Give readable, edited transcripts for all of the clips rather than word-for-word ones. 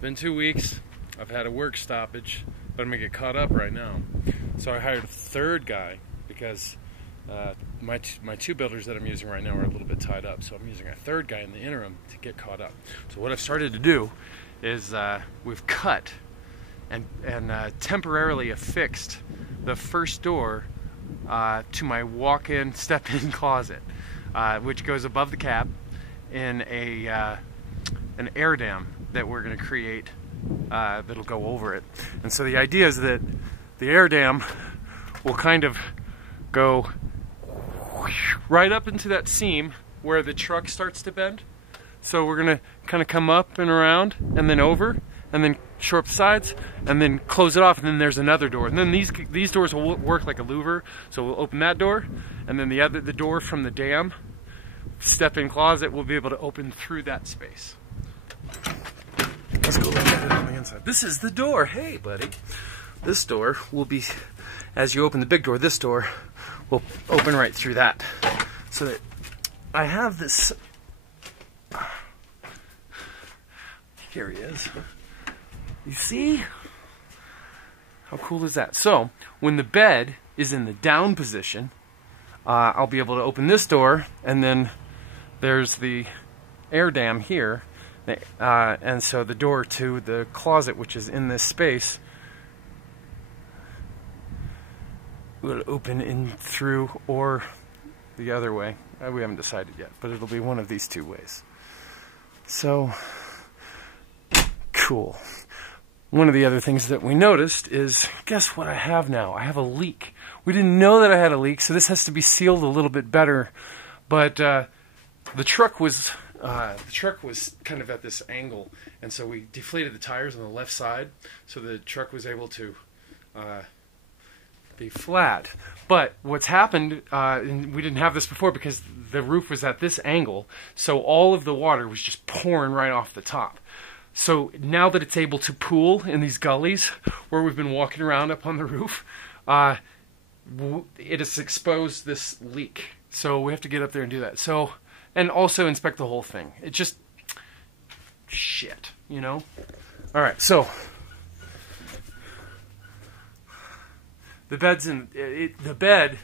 been 2 weeks. I've had a work stoppage, but I'm gonna get caught up right now. So I hired a third guy because my two builders that I'm using right now are a little bit tied up. So I'm using a third guy in the interim to get caught up. So what I've started to do is we've cut and temporarily affixed the first door to my walk-in, step-in closet, which goes above the cap in an air dam that we're going to create that'll go over it. And so the idea is that the air dam will kind of go right up into that seam where the truck starts to bend. So we're going to kind of come up and around and then over and then shore up the sides and then close it off, and then there's another door. And then these doors will work like a louver. So we'll open that door, and then the door from the dam step-in closet will be able to open through that space. Let's go look at it on the inside. This is the door. Hey, buddy. This door will be, as you open the big door, this door will open right through that. So that I have this. Here he is. You see? How cool is that? So, when the bed is in the down position, I'll be able to open this door, and then there's the air dam here. And so the door to the closet, which is in this space, will open in through or the other way. We haven't decided yet, but it'll be one of these two ways. So, cool. One of the other things that we noticed is, guess what I have now? I have a leak. We didn't know that I had a leak, so this has to be sealed a little bit better. But the truck was kind of at this angle, and so we deflated the tires on the left side, so the truck was able to be flat. But what's happened, and we didn't have this before because the roof was at this angle, so all of the water was just pouring right off the top. So now that it's able to pool in these gullies where we've been walking around up on the roof, it has exposed this leak. So we have to get up there and do that. So, and also inspect the whole thing. It just, shit, you know? All right, so the bed's in, the bed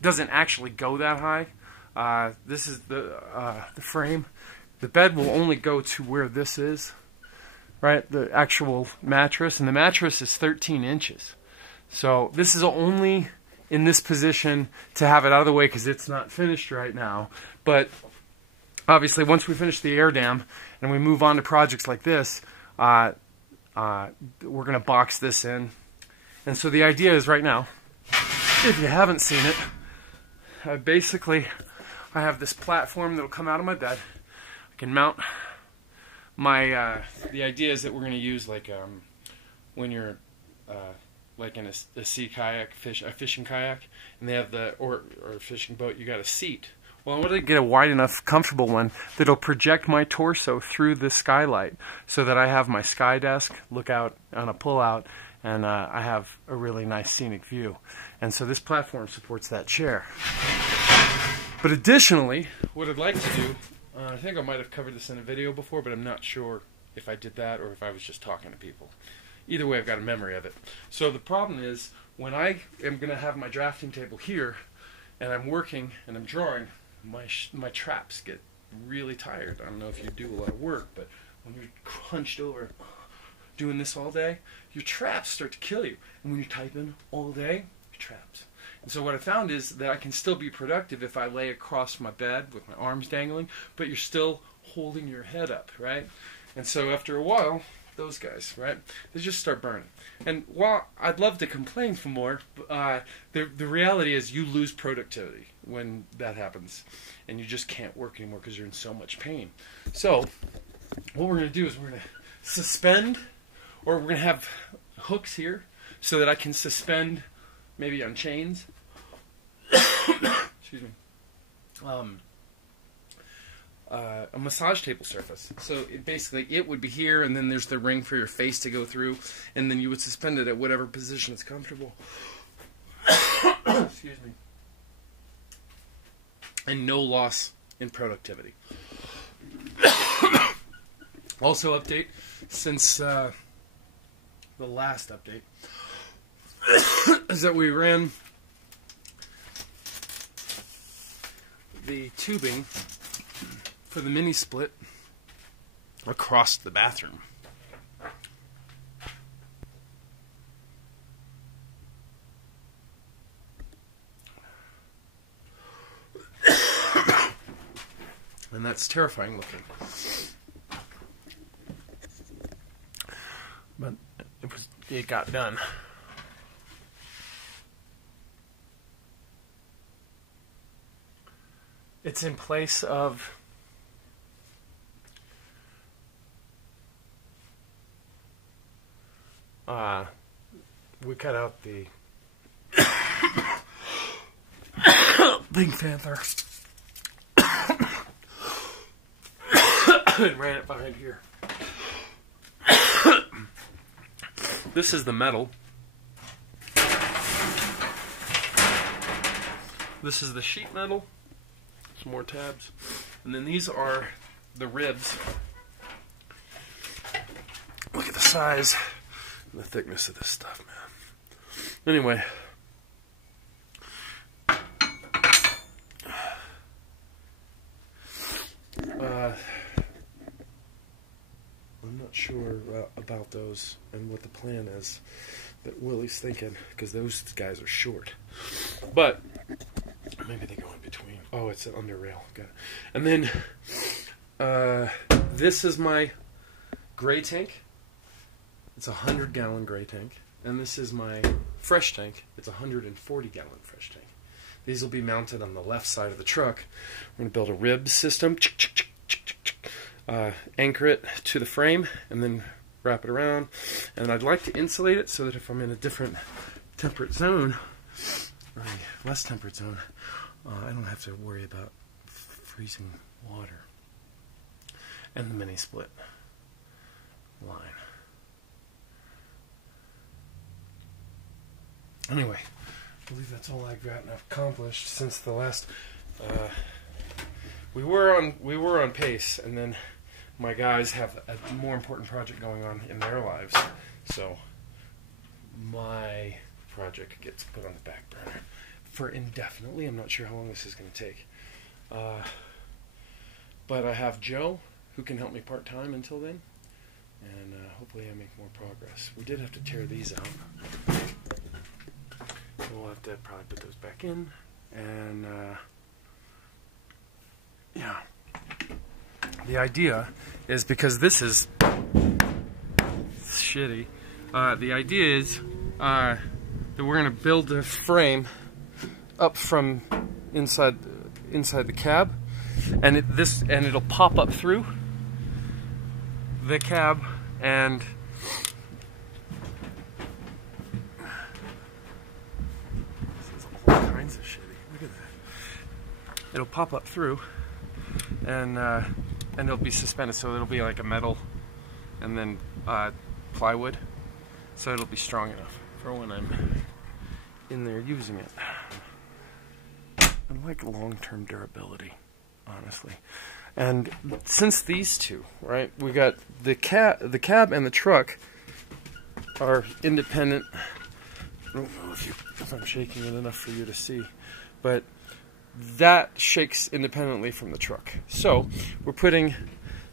doesn't actually go that high. This is the frame. The bed will only go to where this is. Right, the actual mattress, and the mattress is 13 inches. So this is only in this position to have it out of the way because it's not finished right now. But obviously once we finish the air dam and we move on to projects like this, we're going to box this in. And so the idea is right now, if you haven't seen it, I have this platform that'll come out of my bed. I can mount my, the idea is that we're going to use like when you're like in a sea kayak, a fishing kayak, and they have or a fishing boat, you got a seat. Well, I want to get a wide enough, comfortable one that'll project my torso through the skylight so that I have my sky desk, look out on a pull-out, and I have a really nice scenic view. And so this platform supports that chair. But additionally, what I'd like to do, I think I might have covered this in a video before, but I'm not sure if I did that or if I was just talking to people. Either way, I've got a memory of it. So the problem is, when I am going to have my drafting table here, and I'm working and I'm drawing, my traps get really tired. I don't know if you do a lot of work, but when you're hunched over doing this all day, your traps start to kill you. And when you're typing all day, your traps. And so what I found is that I can still be productive if I lay across my bed with my arms dangling, but you're still holding your head up, right? And so after a while, those guys, right, they just start burning. And while I'd love to complain for more, the reality is you lose productivity when that happens, and you just can't work anymore because you're in so much pain. So what we're going to do is we're going to suspend, or we're going to have hooks here so that I can suspend, maybe on chains, excuse me, a massage table surface. So it would be here, and then there's the ring for your face to go through, and then you would suspend it at whatever position is comfortable. Excuse me. And no loss in productivity. Also update, since the last update, is that we ran the tubing for the mini split across the bathroom. And that's terrifying looking. But it got done. It's in place of we cut out the Pink Panther and ran it behind here. This is the metal. This is the sheet metal. Some more tabs. And then these are the ribs. Look at the size and the thickness of this stuff, man. Anyway. I'm not sure about those and what the plan is that Willie's thinking, because those guys are short. But maybe they go in between. Oh, it's an under rail. Got it. And then this is my gray tank. It's a 100-gallon gray tank. And this is my fresh tank. It's a 140-gallon fresh tank. These will be mounted on the left side of the truck. We're going to build a rib system. Anchor it to the frame and then wrap it around. And I'd like to insulate it so that if I'm in a different temperate zone, or a less temperate zone, I don't have to worry about freezing water. And the mini split line. Anyway, I believe that's all I've gotten accomplished since the last. We were on pace, and then my guys have a more important project going on in their lives, so my project gets put on the back burner for indefinitely. I'm not sure how long this is going to take, but I have Joe who can help me part-time until then, and hopefully I make more progress. We did have to tear these out, so we'll have to probably put those back in, and yeah. The idea is, because this is shitty, the idea is that we're going to build the frame up from inside the cab, and it'll pop up through the cab, and this is all kinds of shitty. Look at that. It'll pop up through, and it'll be suspended, so it'll be like a metal and then plywood, so it'll be strong enough for when I'm in there using it. I like long-term durability, honestly. And since these two, right, we got the cab and the truck are independent. I don't know if I'm shaking it enough for you to see, but that shakes independently from the truck. So we're putting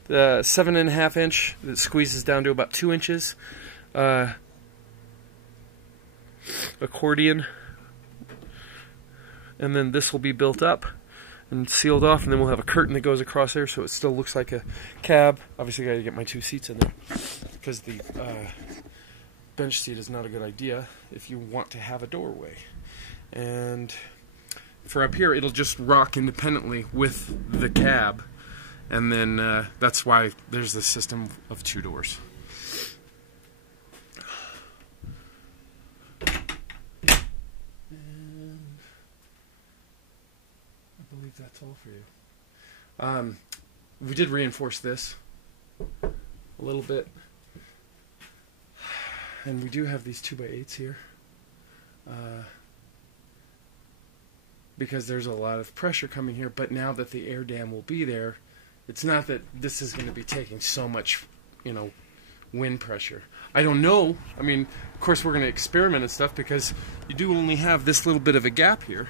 the 7.5 inch that squeezes down to about 2 inches accordion, and then this will be built up and sealed off, and then we'll have a curtain that goes across there so it still looks like a cab. Obviously I gotta get my 2 seats in there, because the bench seat is not a good idea if you want to have a doorway. And for up here, it'll just rock independently with the cab, and then that's why there's this system of 2 doors. And I believe that's all for you. We did reinforce this a little bit, and we do have these 2x8s here. Because there's a lot of pressure coming here, but now that the air dam will be there, it's not that this is going to be taking so much you know, wind pressure. I don't know. I mean, of course we're going to experiment and stuff because you do only have this little bit of a gap here,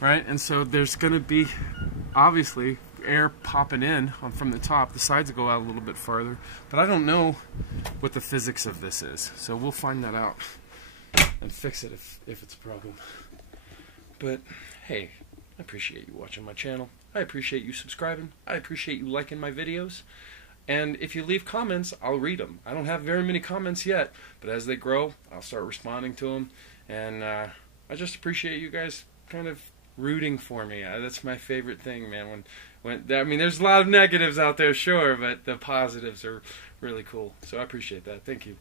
right? And so there's going to be, obviously, air popping in from the top. The sides go out a little bit farther. But I don't know what the physics of this is. So we'll find that out and fix it if it's a problem. But, hey, I appreciate you watching my channel. I appreciate you subscribing. I appreciate you liking my videos. And if you leave comments, I'll read them. I don't have very many comments yet, but as they grow, I'll start responding to them. And I just appreciate you guys kind of rooting for me. That's my favorite thing, man. I mean, there's a lot of negatives out there, sure, but the positives are really cool. So I appreciate that. Thank you.